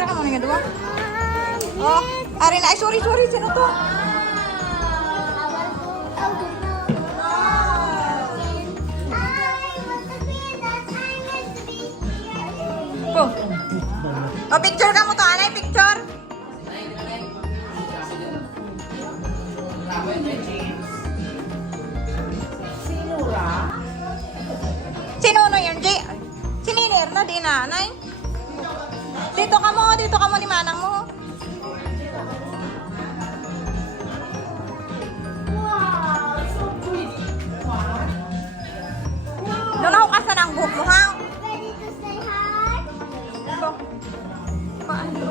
picture ka muna nga dua. Oh, ari na. Ay, sorry. Sino to? Po. Oh, picture ka mo to. Anay, picture? Sino no yun, Jay? Sininir na din na, Nay? Dito ka mo ni manang mo. Doon ako kasa ng buhok mo, ha? Ready to say hi? Ito. Paano?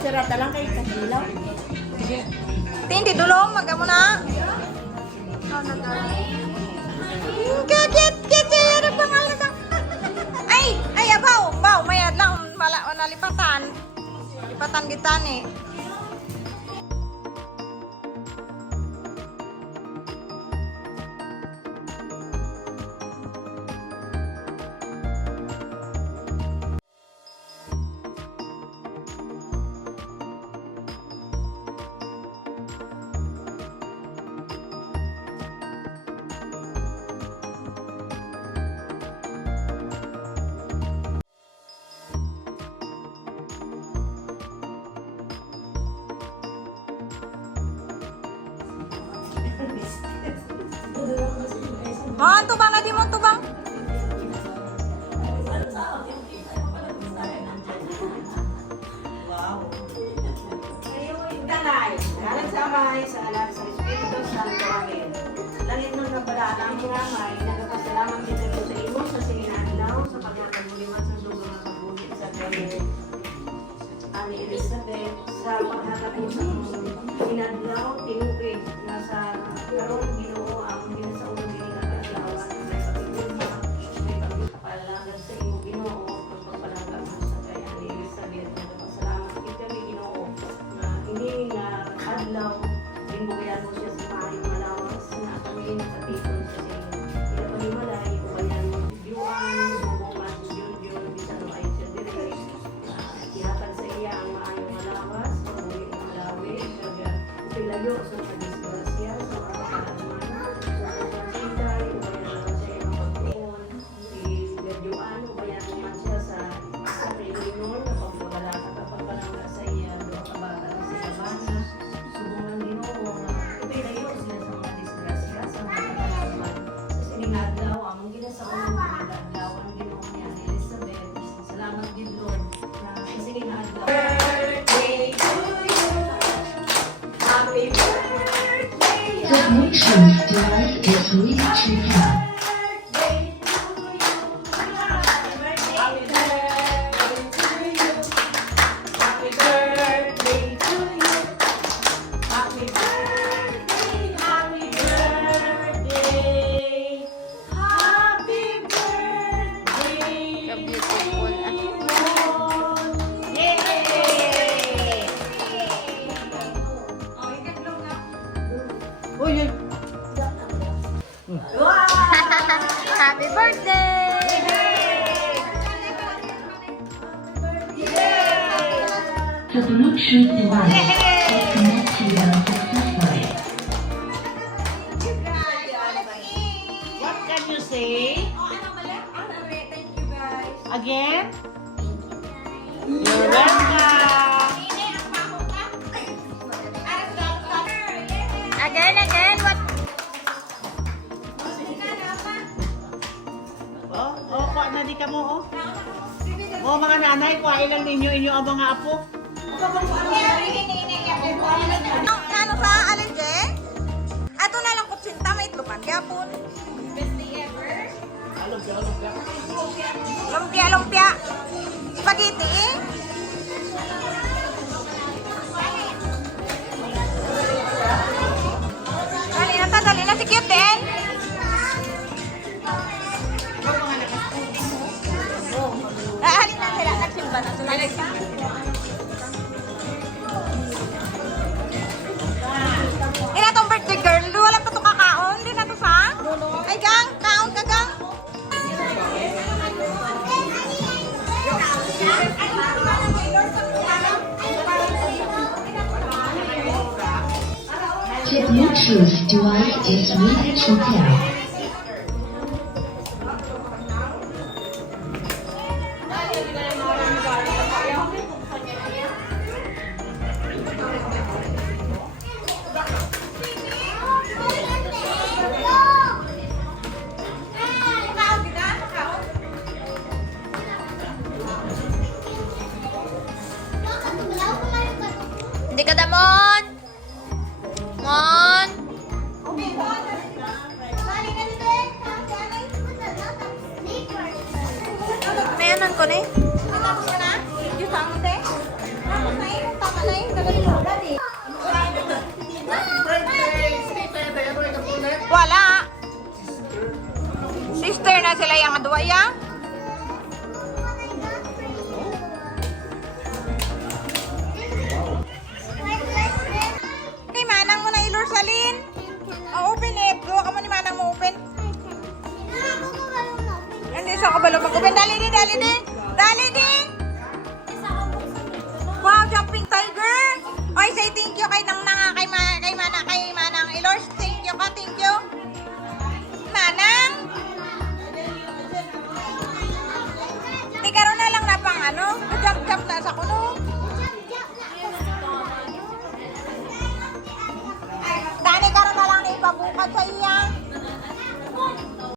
Sarap na lang kayo kahilaw. Sige. Hindi, dulong. Magamo na. Kit. Yarap ang alaga. Ay, abaw. Mayad lang. Nalipatan. Lipatan kita ni. Mohon tubang na di mo tubang. Tanay, dalam sabay sa alam sa Espiritu Santo. Amen. Langit ng kabalata ang ramay, nagpapasalamat kita sa imo sa sininaadlaw sa pagkakabuliman sa sugo ng kabulit sa kay Ani Elizabeth sa paghatag mo sa sinadlaw tinuig na sa karon Ginoo ang ginasaulog ni katalawan sa pagtulong may pagpapalagan sa imo Ginoo pagpapalagan mo sa kay Ani Elizabeth. Nagpapasalamat kita ni Ginoo na hindi na adlaw ginbugayan mo siya sa maayong malawas na kami nakatipon sa iyo. Ila panimalay, ubayan mo diwan, bubuman, yun, bisano ay siya dire. Ihatag sa iya ang maayong malawas, pagbuhi ang malawi, kaya pilayo sa pagdisgrasya, sa mga kalagman, sa pagkakitay, ubayan naman siya yung pagpuon, i-gadyuan, ubayan naman siya sa Pilinon, na pagbabalata kapag palangga sa iya, doon kabata na sa labana, subong ng Ginoo na ipilayo sila sa mga disgrasya, sa mga kalagman. Sa siningadlaw, ang ginasaulog ng adlaw ang Ginoo niya ni Elizabeth. Salamat din Lord na sa siningadlaw. Birthday to you. Happy birthday. Connections device is reaching out. Happy birthday! The Bluetooth device is connected successfully. What can you say? Again? You're welcome. Again, what? Kuha na di ka mo, mga nanay, kuhain lang ninyo inyo ang mga apo. Ano sa allergy? Ato na lang kutsinta, may itlupan. Yapon. Best day ever. Lumpia. Spaghetti eh. Dali na si Cute din. Halin na sila, nagsimba na sila. Ina tong birthday girl, wala pa ito kakaon. active Bluetooth device is ready to pair. Hindi ka damon! Mon! Mayanan ko ni. Tapos ka na? Yung saan mo, te? Tapos na yun. Tama na yun. Tagal mo. Wala. Sister na sila yung adwa ya. Kay manang mo na ilor salin. Open eh. Gawa ka mo ni manang mo open. Hindi sa kabalo mag-open. Dali din, dali din. Dali din. Wow, jumping tiger. Oy, say thank you kay nang nanga kay manang ilor. Thank you ka, thank you. Manang. Di karon na lang na pang ano. Jump na sa kuno. Dani karon na lang na ipabukat sa iya.